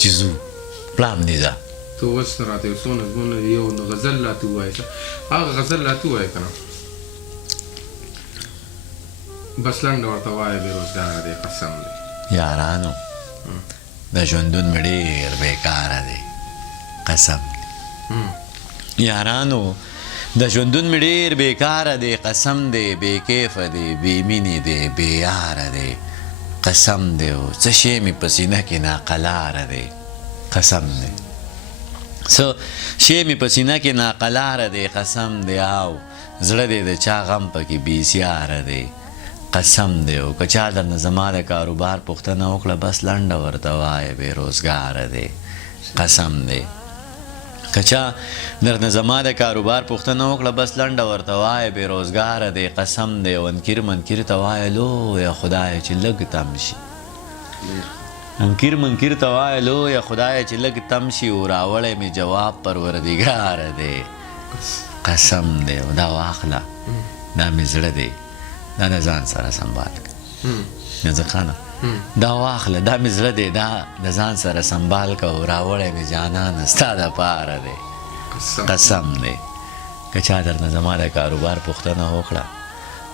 چې ځو پلان دې ځه ته اوس راته یو څو نظمونه یو غزل راته ووایه هغه غزل راته ووایه که نه بس لنډه ورته وایه بېروزګاره دی قسم دی یارانو د ژوندون مې ډېر بېکاره دی قسم دی یارانو د ژوندون مې ډېر بېکاره دی قسم دی بې کیفه دی بې مینې دی بې یاره دی قسم دی او څه شی مې په سینه کې ناقلاره دی قسم دی څه شی مې په سینه کې ناقلاره دی قسم دی او زړه دی د چا غم پکې بېسیاره دی قسم دی او که چا درنه زما د کاروبار پوښتنه وکړه بس لنډه ورته وایه بېروزګاره دی قسم دی که چا درنه زما د کاروبار پوښتنه وکړه بس لنډه ورته وایه بېروزګاره دی قسم دی او انکیر منکر ته وایه لویه خدایه چې لږ تم شي انکیر منکر ته وایه لویه خدایه چې لږ تم شي او راوړی مې جواب پروردګاره دی قسم دی او دا واخله دا مې زړه دی دا د ځان سره سنبال که نزخانه دا واخله دا مې زړه دی دا د ځان سره سنبال که او راوړی مې جانانه ستا دپاره دی قسم دی که چا درنه زما د کاروبار پوښتنه وکړه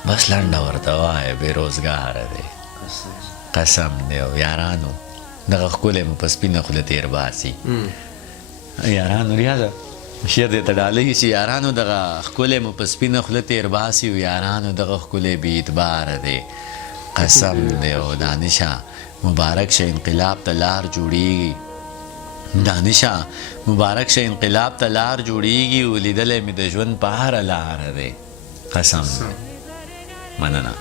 بس لنډه ورته وایه بېروزګاره دی قسم دی او یارانو دغه ښکلی مو په سپینه خوله تېر باسي یارانو ریاضه شعر دې ته ډالۍ شي یارانو دغه ښکلی مو په سپینه خوله تېر باسي او یارانو دغه ښکلی بې اعتباره دی قسم دی او دانشه مبارک شه انقلاب ته لار جوړیږي دانشه مبارک شه انقلاب ته لار جوړیږي او لیدلی مې د ژوند په هره لاره دی قسم دی مننه